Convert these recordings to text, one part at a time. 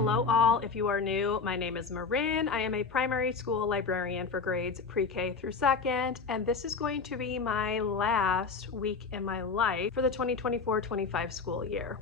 Hello all, if you are new, my name is Marin. I am a primary school librarian for grades pre-K through second, and this is going to be my last week in my life for the 2024-25 school year.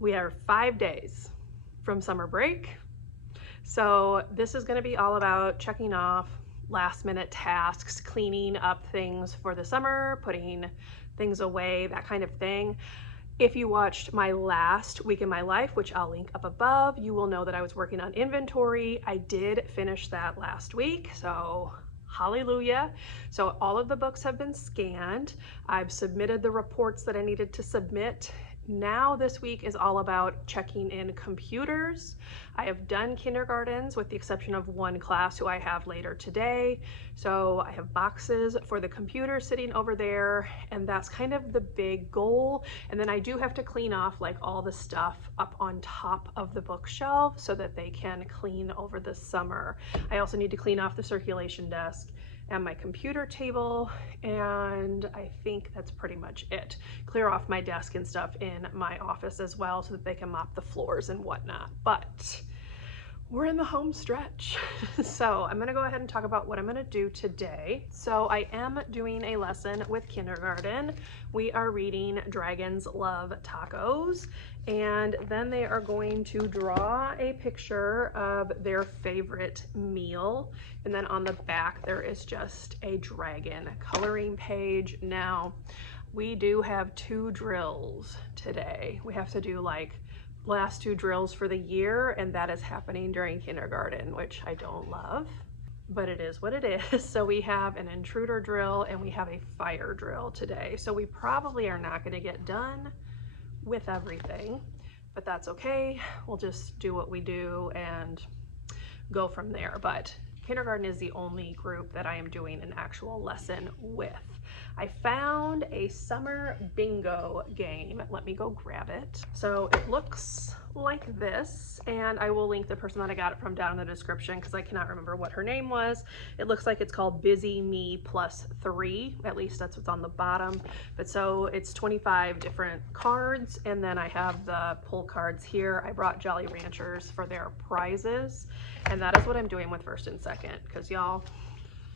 We are 5 days from summer break, so this is going to be all about checking off last minute tasks, cleaning up things for the summer, putting things away, that kind of thing. If you watched my last week in my life, which I'll link up above, you will know that I was working on inventory. I did finish that last week, so hallelujah. So all of the books have been scanned. I've submitted the reports that I needed to submit. Now this week is all about checking in computers. I have done kindergartens with the exception of one class who I have later today. So I have boxes for the computer sitting over there, and that's kind of the big goal. And then I do have to clean off like all the stuff up on top of the bookshelf so that they can clean over the summer. I also need to clean off the circulation desk and my computer table, and I think that's pretty much it. Clear off my desk and stuff in my office as well so that they can mop the floors and whatnot. But we're in the home stretch. So I'm gonna go ahead and talk about what I'm gonna do today. So I am doing a lesson with kindergarten. We are reading Dragons Love Tacos, and then they are going to draw a picture of their favorite meal. And then on the back, there is just a dragon coloring page. Now, we do have 2 drills today. We have to do like last 2 drills for the year, and that is happening during kindergarten, which I don't love, but it is what it is. So we have an intruder drill and we have a fire drill today. So we probably are not going to get done with everything, but that's okay. We'll just do what we do and go from there. But kindergarten is the only group that I am doing an actual lesson with. I found a summer bingo game. Let me go grab it. So it looks like this, and I will link the person that I got it from down in the description because I cannot remember what her name was. It looks like it's called Busy Me +3, at least that's what's on the bottom. But so it's 25 different cards, and then I have the pull cards here. I brought Jolly Ranchers for their prizes, and that is what I'm doing with first and second, because y'all,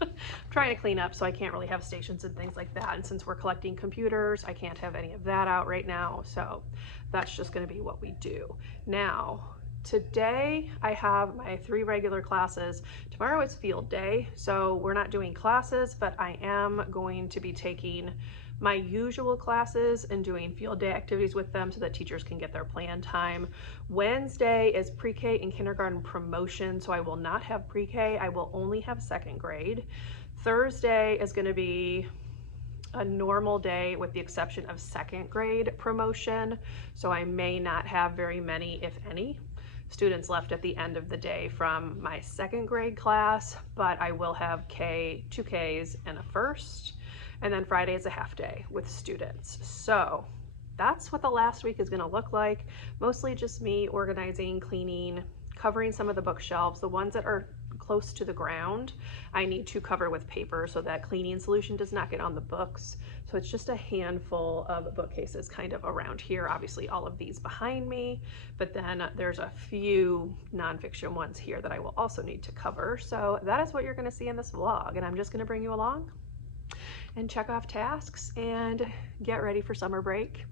I'm trying to clean up, so I can't really have stations and things like that. And since we're collecting computers, I can't have any of that out right now. So that's just going to be what we do. Now, today I have my 3 regular classes. Tomorrow is field day, so we're not doing classes, but I am going to be taking my usual classes and doing field day activities with them so that teachers can get their plan time. Wednesday is pre-K and kindergarten promotion, so I will not have pre-K. I will only have 2nd grade. Thursday is going to be a normal day with the exception of 2nd grade promotion, so I may not have very many, if any, students left at the end of the day from my 2nd grade class, but I will have 2 Ks and a first. And then Friday is a half day with students. So that's what the last week is going to look like. Mostly just me organizing, cleaning, covering some of the bookshelves. The ones that are close to the ground, I need to cover with paper so that cleaning solution does not get on the books. So it's just a handful of bookcases kind of around here. Obviously all of these behind me, but then there's a few nonfiction ones here that I will also need to cover. So that is what you're going to see in this vlog, and I'm just going to bring you along and check off tasks and get ready for summer break.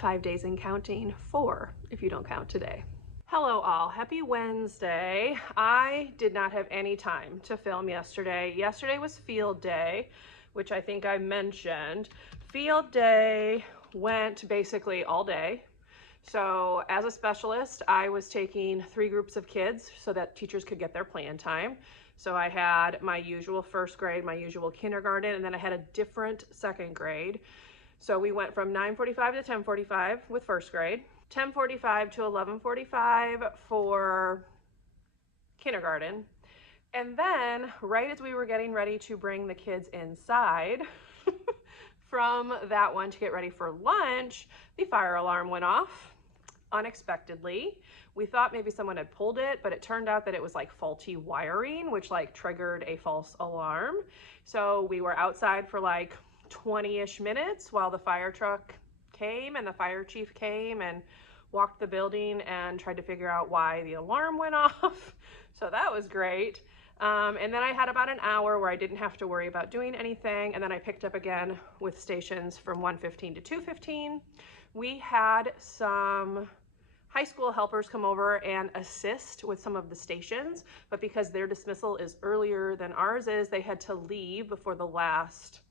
5 days and counting, 4 if you don't count today. Hello all, happy Wednesday. I did not have any time to film yesterday. Yesterday was field day, which I think I mentioned. Field day went basically all day. So as a specialist, I was taking 3 groups of kids so that teachers could get their plan time. So I had my usual 1st grade, my usual kindergarten, and then I had a different 2nd grade. So we went from 9:45 to 10:45 with 1st grade, 10:45 to 11:45 for kindergarten. And then right as we were getting ready to bring the kids inside from that one to get ready for lunch, the fire alarm went off unexpectedly. We thought maybe someone had pulled it, but it turned out that it was like faulty wiring, which like triggered a false alarm. So we were outside for like 20-ish minutes while the fire truck came and the fire chief came and walked the building and tried to figure out why the alarm went off. So that was great. And then I had about an hour where I didn't have to worry about doing anything. And then I picked up again with stations from 1:15 to 2:15. We had some high school helpers come over and assist with some of the stations, but because their dismissal is earlier than ours is, they had to leave before the last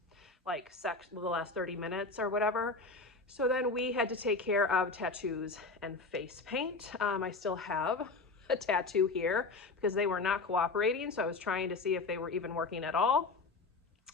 the last 30 minutes or whatever. So then we had to take care of tattoos and face paint. I still have a tattoo here because they were not cooperating, so I was trying to see if they were even working at all.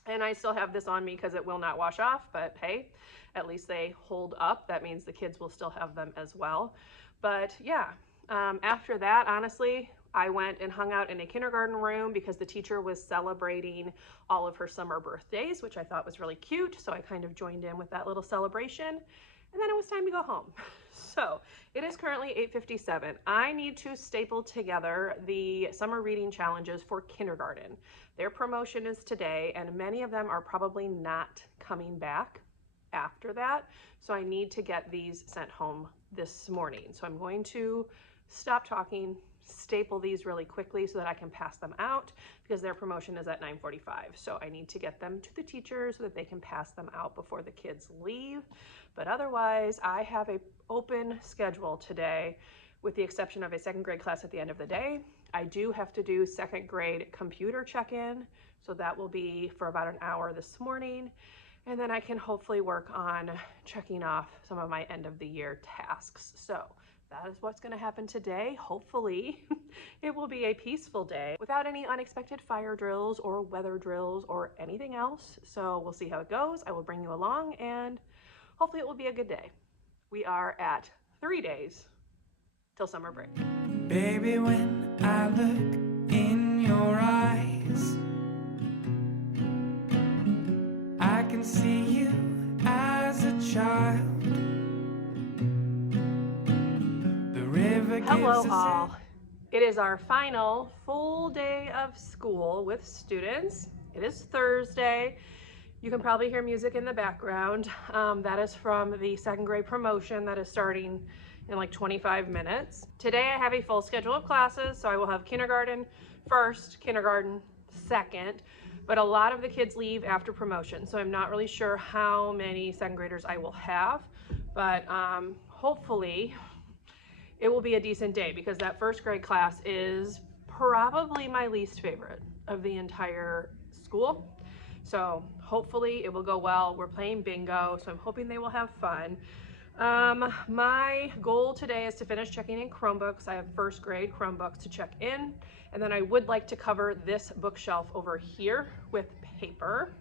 And I still have this on me because it will not wash off, but hey, at least they hold up. That means the kids will still have them as well. But yeah, after that, honestly, I went and hung out in a kindergarten room because the teacher was celebrating all of her summer birthdays, which I thought was really cute. So I kind of joined in with that little celebration. And then it was time to go home. So it is currently 8:57. I need to staple together the summer reading challenges for kindergarten. Their promotion is today, and many of them are probably not coming back after that. So I need to get these sent home this morning. So I'm going to stop talking, staple these really quickly so that I can pass them out because their promotion is at 9:45. So I need to get them to the teachers so that they can pass them out before the kids leave. But otherwise, I have an open schedule today with the exception of a second grade class at the end of the day. I do have to do second grade computer check-in. So that will be for about an hour this morning. And then I can hopefully work on checking off some of my end of the year tasks. So that is what's going to happen today. Hopefully it will be a peaceful day without any unexpected fire drills or weather drills or anything else. So we'll see how it goes. I will bring you along and hopefully it will be a good day. We are at 3 days till summer break. Baby, when I look in your eyes, I can see you as a child. Hello all. It is our final full day of school with students. It is Thursday. You can probably hear music in the background. That is from the second grade promotion that is starting in like 25 minutes. Today I have a full schedule of classes, so I will have kindergarten first, kindergarten second, but a lot of the kids leave after promotion, so I'm not really sure how many second graders I will have, but hopefully it will be a decent day because that first grade class is probably my least favorite of the entire school. So hopefully it will go well. We're playing bingo, so I'm hoping they will have fun. My goal today is to finish checking in Chromebooks. I have first grade Chromebooks to check in, and then I would like to cover this bookshelf over here with paper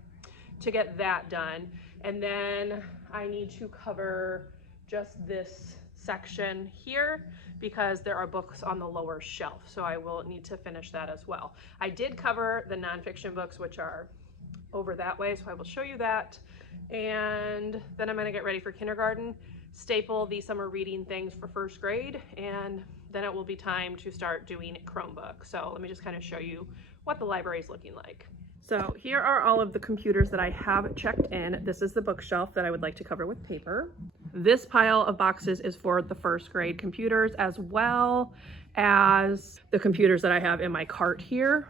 to get that done. And then I need to cover just this section here because there are books on the lower shelf, so I will need to finish that as well. I did cover the nonfiction books, which are over that way, so I will show you that. And then I'm going to get ready for kindergarten, staple the summer reading things for first grade, and then it will be time to start doing Chromebook. So let me just kind of show you what the library is looking like. So here are all of the computers that I have checked in. This is the bookshelf that I would like to cover with paper. This pile of boxes is for the first grade computers, as well as the computers that I have in my cart here.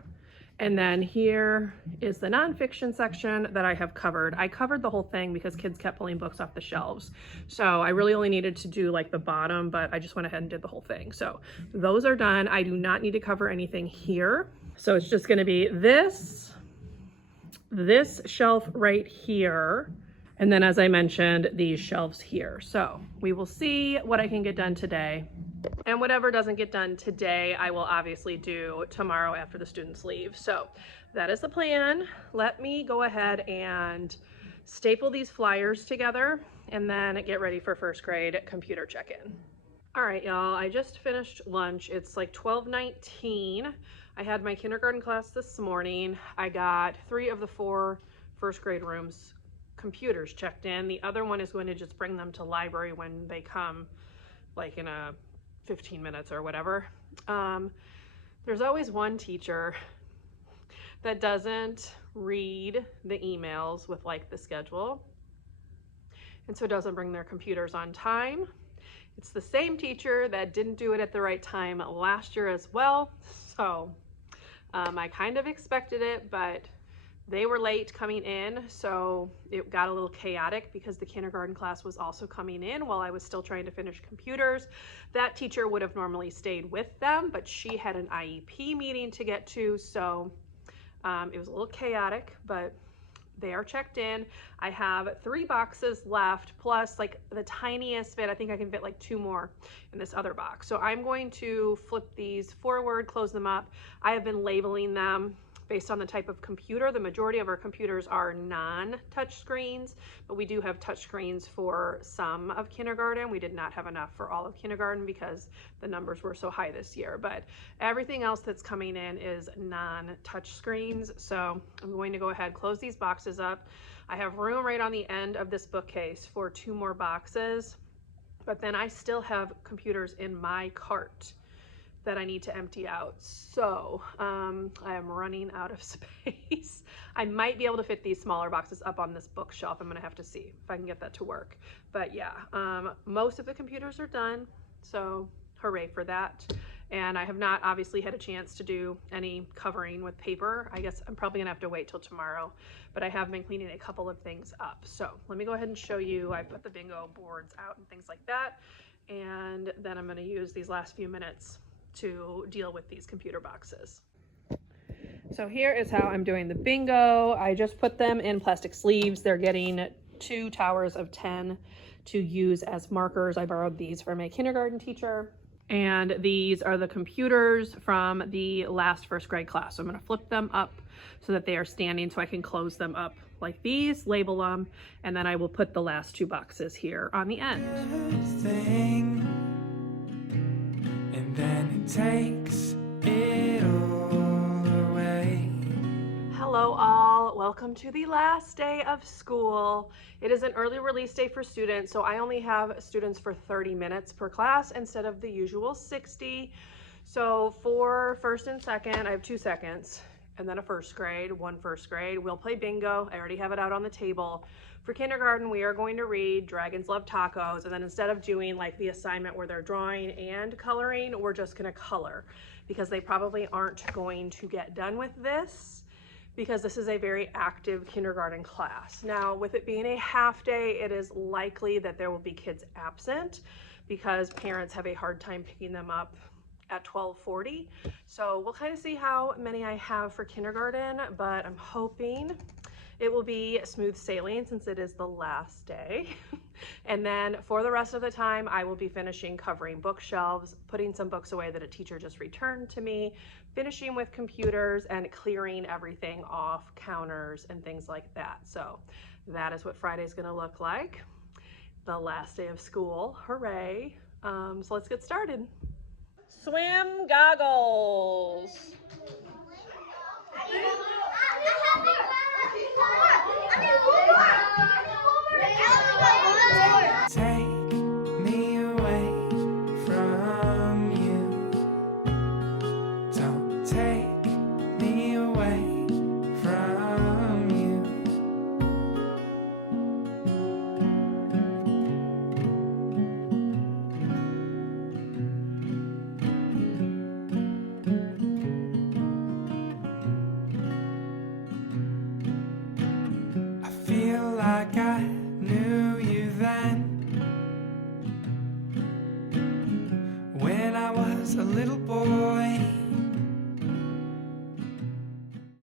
And then here is the nonfiction section that I have covered. I covered the whole thing because kids kept pulling books off the shelves. So I really only needed to do like the bottom, but I just went ahead and did the whole thing. So those are done. I do not need to cover anything here. So it's just gonna be this shelf right here. And then, as I mentioned, these shelves here. So we will see what I can get done today. And whatever doesn't get done today, I will obviously do tomorrow after the students leave. So that is the plan. Let me go ahead and staple these flyers together and then get ready for first grade computer check-in. All right, y'all, I just finished lunch. It's like 12:19. I had my kindergarten class this morning. I got 3 of the 4 first grade rooms computers checked in. The other one is going to just bring them to library when they come, like in a 15 minutes or whatever. There's always one teacher that doesn't read the emails with like the schedule, and so doesn't bring their computers on time. It's the same teacher that didn't do it at the right time last year as well. So I kind of expected it, but they were late coming in, so it got a little chaotic because the kindergarten class was also coming in while I was still trying to finish computers. That teacher would have normally stayed with them, but she had an IEP meeting to get to, so it was a little chaotic, but they are checked in. I have 3 boxes left, plus like the tiniest bit. I think I can fit like 2 more in this other box. So I'm going to flip these forward, close them up. I have been labeling them based on the type of computer. The majority of our computers are non-touch screens, but we do have touch screens for some of kindergarten. We did not have enough for all of kindergarten because the numbers were so high this year, but everything else that's coming in is non-touch screens. So I'm going to go ahead, close these boxes up. I have room right on the end of this bookcase for 2 more boxes, but then I still have computers in my cart that I need to empty out. So I am running out of space. I might be able to fit these smaller boxes up on this bookshelf. I'm gonna have to see if I can get that to work. But yeah, most of the computers are done, so hooray for that. And I have not obviously had a chance to do any covering with paper. I guess I'm probably gonna have to wait till tomorrow, but I have been cleaning a couple of things up. So let me go ahead and show you. I put the bingo boards out and things like that. And then I'm gonna use these last few minutes to deal with these computer boxes. So here is how I'm doing the bingo. I just put them in plastic sleeves. They're getting 2 towers of 10 to use as markers. I borrowed these from a kindergarten teacher. And these are the computers from the last first grade class. So I'm gonna flip them up so that they are standing so I can close them up like these, label them, and then I will put the last 2 boxes here on the end. And then it takes it all away. Hello all, welcome to the last day of school. It is an early release day for students, so I only have students for 30 minutes per class instead of the usual 60. So for first and second, I have 2 seconds, and then a first grade, 1 first grade. We'll play bingo. I already have it out on the table. For kindergarten, we are going to read Dragons Love Tacos, and then instead of doing like the assignment where they're drawing and coloring, we're just gonna color because they probably aren't going to get done with this because this is a very active kindergarten class. Now, with it being a half day, it is likely that there will be kids absent because parents have a hard time picking them up at 12:40. So we'll kind of see how many I have for kindergarten, but I'm hoping it will be smooth sailing since it is the last day. And then for the rest of the time, I will be finishing covering bookshelves, putting some books away that a teacher just returned to me, finishing with computers, and clearing everything off counters and things like that. So that is what Friday's gonna look like. The last day of school, hooray. So let's get started. Swim goggles. Take me away from you. Don't take me away from you. I feel like I knew you then, when I was a little boy